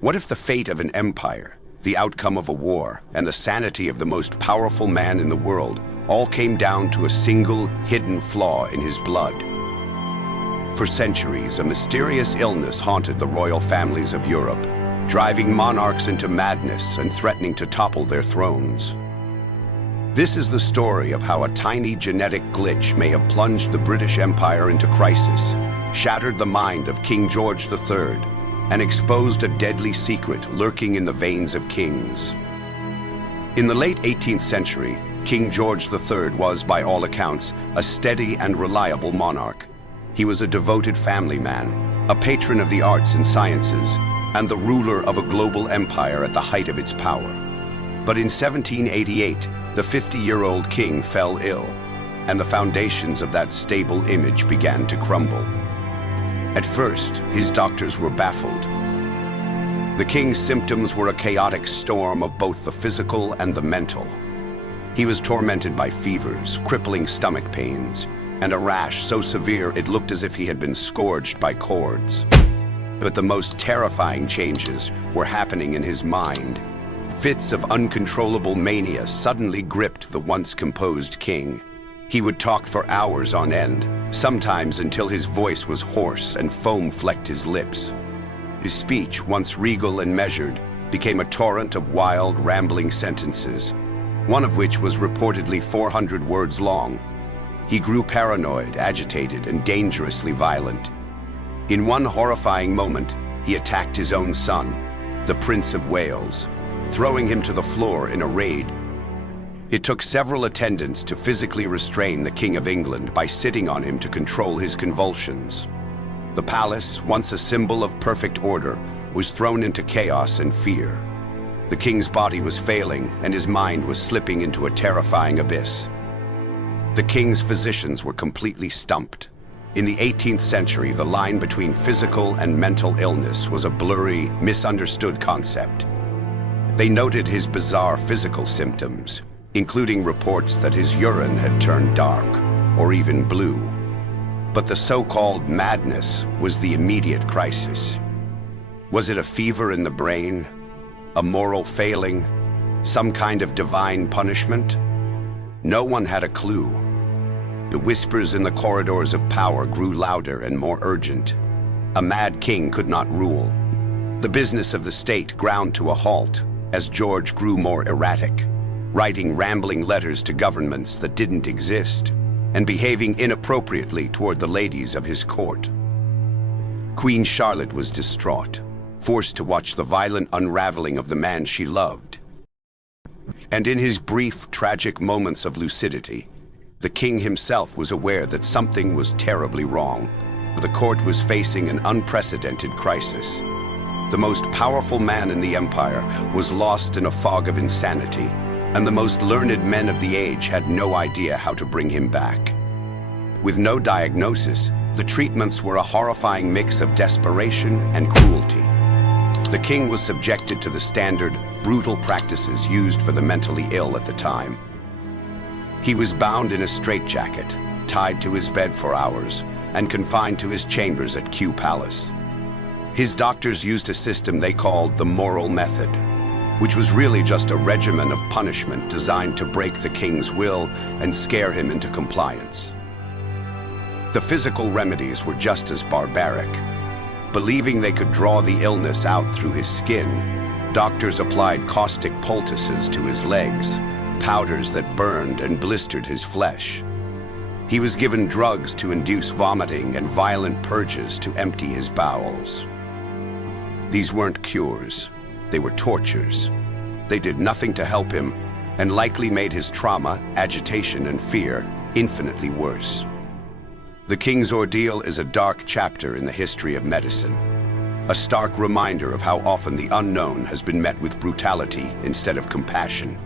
What if the fate of an empire, the outcome of a war, and the sanity of the most powerful man in the world all came down to a single hidden flaw in his blood? For centuries, a mysterious illness haunted the royal families of Europe, driving monarchs into madness and threatening to topple their thrones. This is the story of how a tiny genetic glitch may have plunged the British Empire into crisis, shattered the mind of King George III, and exposed a deadly secret lurking in the veins of kings. In the late 18th century, King George III was, by all accounts, a steady and reliable monarch. He was a devoted family man, a patron of the arts and sciences, and the ruler of a global empire at the height of its power. But in 1788, the 50-year-old king fell ill, and the foundations of that stable image began to crumble. At first, his doctors were baffled. The king's symptoms were a chaotic storm of both the physical and the mental. He was tormented by fevers, crippling stomach pains, and a rash so severe it looked as if he had been scourged by cords. But the most terrifying changes were happening in his mind. Fits of uncontrollable mania suddenly gripped the once composed king. He would talk for hours on end, sometimes until his voice was hoarse and foam flecked his lips. His speech, once regal and measured, became a torrent of wild, rambling sentences, one of which was reportedly 400 words long. He grew paranoid, agitated, and dangerously violent. In one horrifying moment, he attacked his own son, the Prince of Wales, throwing him to the floor in a rage. It took several attendants to physically restrain the King of England by sitting on him to control his convulsions. The palace, once a symbol of perfect order, was thrown into chaos and fear. The king's body was failing, and his mind was slipping into a terrifying abyss. The king's physicians were completely stumped. In the 18th century, the line between physical and mental illness was a blurry, misunderstood concept. They noted his bizarre physical symptoms, including reports that his urine had turned dark, or even blue. But the so-called madness was the immediate crisis. Was it a fever in the brain? A moral failing? Some kind of divine punishment? No one had a clue. The whispers in the corridors of power grew louder and more urgent. A mad king could not rule. The business of the state ground to a halt as George grew more erratic, writing rambling letters to governments that didn't exist, and behaving inappropriately toward the ladies of his court. Queen Charlotte was distraught, forced to watch the violent unraveling of the man she loved. And in his brief, tragic moments of lucidity, the king himself was aware that something was terribly wrong. The court was facing an unprecedented crisis. The most powerful man in the empire was lost in a fog of insanity, and the most learned men of the age had no idea how to bring him back. With no diagnosis, the treatments were a horrifying mix of desperation and cruelty. The king was subjected to the standard, brutal practices used for the mentally ill at the time. He was bound in a straitjacket, tied to his bed for hours, and confined to his chambers at Kew Palace. His doctors used a system they called the moral method, which was really just a regimen of punishment designed to break the king's will and scare him into compliance. The physical remedies were just as barbaric. Believing they could draw the illness out through his skin, doctors applied caustic poultices to his legs, powders that burned and blistered his flesh. He was given drugs to induce vomiting and violent purges to empty his bowels. These weren't cures, they were tortures. They did nothing to help him, and likely made his trauma, agitation, and fear infinitely worse. The king's ordeal is a dark chapter in the history of medicine, a stark reminder of how often the unknown has been met with brutality instead of compassion.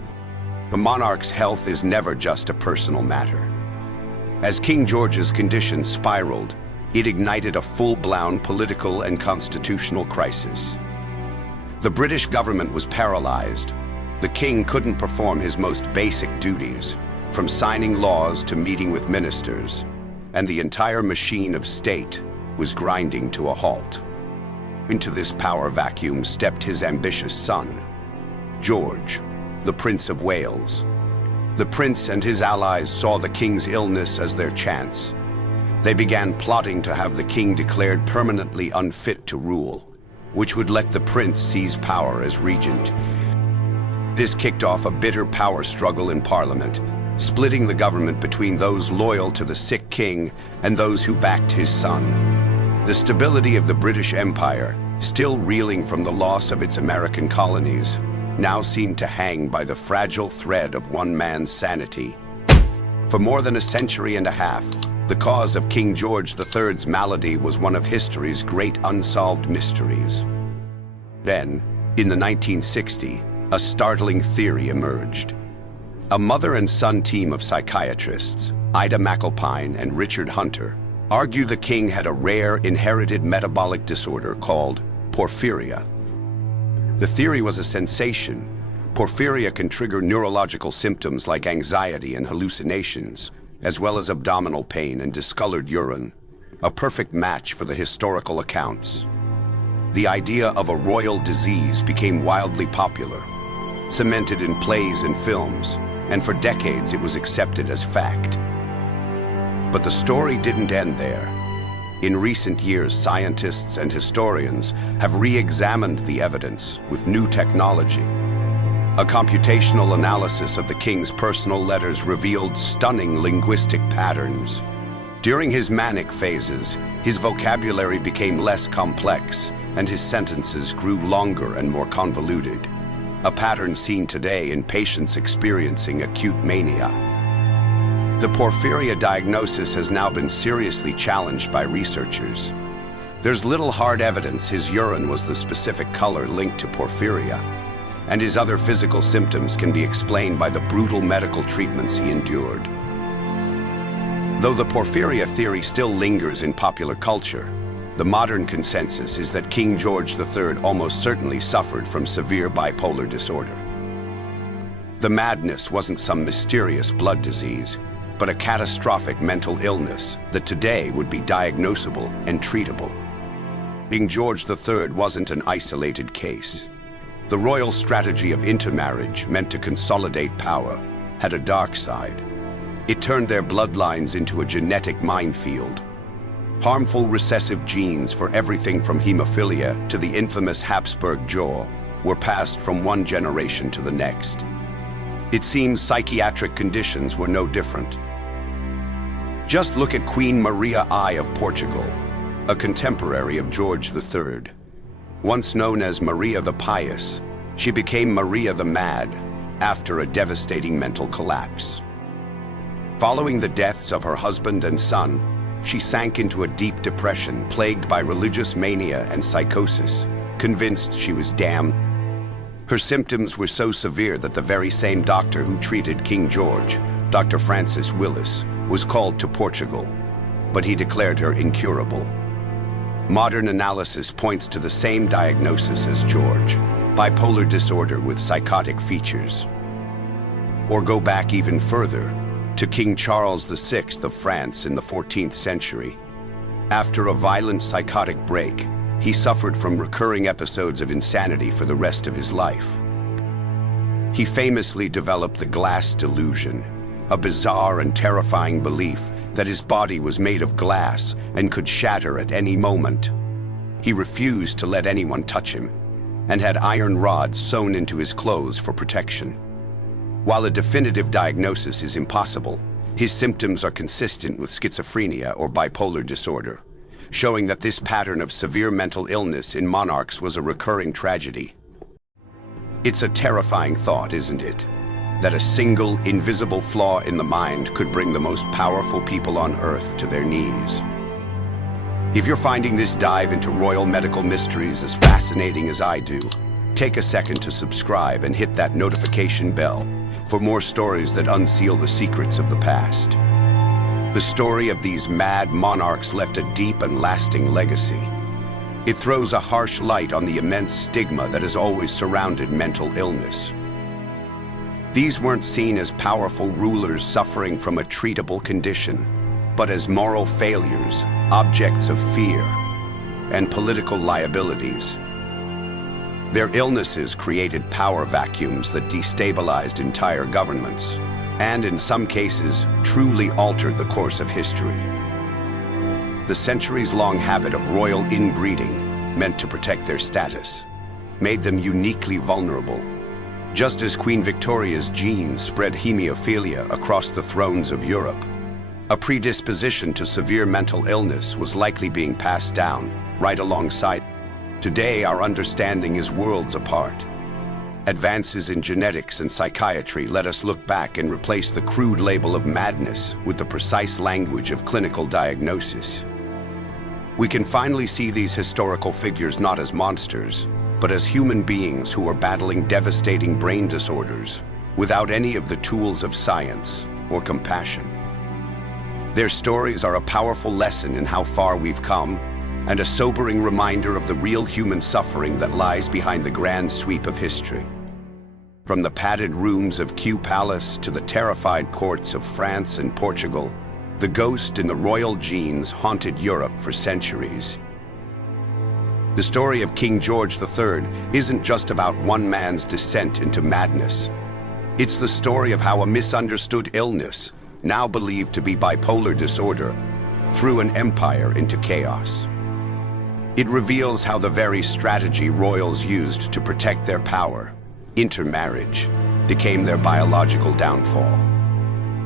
A monarch's health is never just a personal matter. As King George's condition spiraled, it ignited a full-blown political and constitutional crisis. The British government was paralyzed. The king couldn't perform his most basic duties, from signing laws to meeting with ministers, and the entire machine of state was grinding to a halt. Into this power vacuum stepped his ambitious son, George, the Prince of Wales. The prince and his allies saw the king's illness as their chance. They began plotting to have the king declared permanently unfit to rule, which would let the prince seize power as regent. This kicked off a bitter power struggle in Parliament, splitting the government between those loyal to the sick king and those who backed his son. The stability of the British Empire, still reeling from the loss of its American colonies, now seemed to hang by the fragile thread of one man's sanity. For more than a century and a half, the cause of King George III's malady was one of history's great unsolved mysteries. Then, in the 1960s, a startling theory emerged. A mother and son team of psychiatrists, Ida McAlpine and Richard Hunter, argued the king had a rare inherited metabolic disorder called porphyria. The theory was a sensation. Porphyria can trigger neurological symptoms like anxiety and hallucinations, as well as abdominal pain and discolored urine, a perfect match for the historical accounts. The idea of a royal disease became wildly popular, cemented in plays and films, and for decades it was accepted as fact. But the story didn't end there. In recent years, scientists and historians have re-examined the evidence with new technology. A computational analysis of the king's personal letters revealed stunning linguistic patterns. During his manic phases, his vocabulary became less complex, and his sentences grew longer and more convoluted, a pattern seen today in patients experiencing acute mania. The porphyria diagnosis has now been seriously challenged by researchers. There's little hard evidence his urine was the specific color linked to porphyria, and his other physical symptoms can be explained by the brutal medical treatments he endured. Though the porphyria theory still lingers in popular culture, the modern consensus is that King George III almost certainly suffered from severe bipolar disorder. The madness wasn't some mysterious blood disease, but a catastrophic mental illness that today would be diagnosable and treatable. King George III wasn't an isolated case. The royal strategy of intermarriage, meant to consolidate power, had a dark side. It turned their bloodlines into a genetic minefield. Harmful recessive genes for everything from hemophilia to the infamous Habsburg jaw were passed from one generation to the next. It seems psychiatric conditions were no different. Just look at Queen Maria I of Portugal, a contemporary of George III. Once known as Maria the Pious, she became Maria the Mad after a devastating mental collapse. Following the deaths of her husband and son, she sank into a deep depression plagued by religious mania and psychosis, convinced she was damned. Her symptoms were so severe that the very same doctor who treated King George, Dr. Francis Willis, was called to Portugal, but he declared her incurable. Modern analysis points to the same diagnosis as George, bipolar disorder with psychotic features. Or go back even further, to King Charles VI of France in the 14th century. After a violent psychotic break, he suffered from recurring episodes of insanity for the rest of his life. He famously developed the glass delusion, a bizarre and terrifying belief that his body was made of glass and could shatter at any moment. He refused to let anyone touch him, and had iron rods sewn into his clothes for protection. While a definitive diagnosis is impossible, his symptoms are consistent with schizophrenia or bipolar disorder, showing that this pattern of severe mental illness in monarchs was a recurring tragedy. It's a terrifying thought, isn't it? That a single, invisible flaw in the mind could bring the most powerful people on Earth to their knees. If you're finding this dive into royal medical mysteries as fascinating as I do, take a second to subscribe and hit that notification bell for more stories that unseal the secrets of the past. The story of these mad monarchs left a deep and lasting legacy. It throws a harsh light on the immense stigma that has always surrounded mental illness. These weren't seen as powerful rulers suffering from a treatable condition, but as moral failures, objects of fear. and political liabilities. Their illnesses created power vacuums that destabilized entire governments, and in some cases, truly altered the course of history. The centuries-long habit of royal inbreeding, meant to protect their status, made them uniquely vulnerable. Just as Queen Victoria's genes spread hemophilia across the thrones of Europe, a predisposition to severe mental illness was likely being passed down right alongside. Today, our understanding is worlds apart. Advances in genetics and psychiatry let us look back and replace the crude label of madness with the precise language of clinical diagnosis. We can finally see these historical figures not as monsters, but as human beings who are battling devastating brain disorders without any of the tools of science or compassion. Their stories are a powerful lesson in how far we've come, and a sobering reminder of the real human suffering that lies behind the grand sweep of history. From the padded rooms of Kew Palace to the terrified courts of France and Portugal, the ghost in the royal genes haunted Europe for centuries. The story of King George III isn't just about one man's descent into madness. It's the story of how a misunderstood illness, now believed to be bipolar disorder, threw an empire into chaos. It reveals how the very strategy royals used to protect their power, intermarriage, became their biological downfall.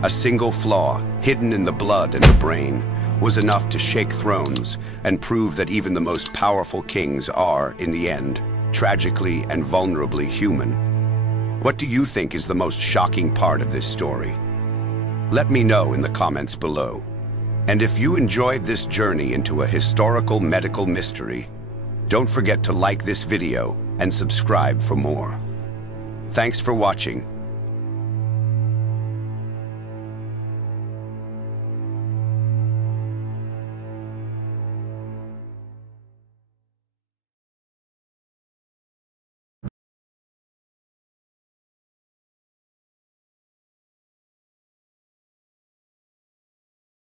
A single flaw, hidden in the blood and the brain, was enough to shake thrones and prove that even the most powerful kings are, in the end, tragically and vulnerably human. What do you think is the most shocking part of this story? Let me know in the comments below. And if you enjoyed this journey into a historical medical mystery, don't forget to like this video and subscribe for more. Thanks for watching.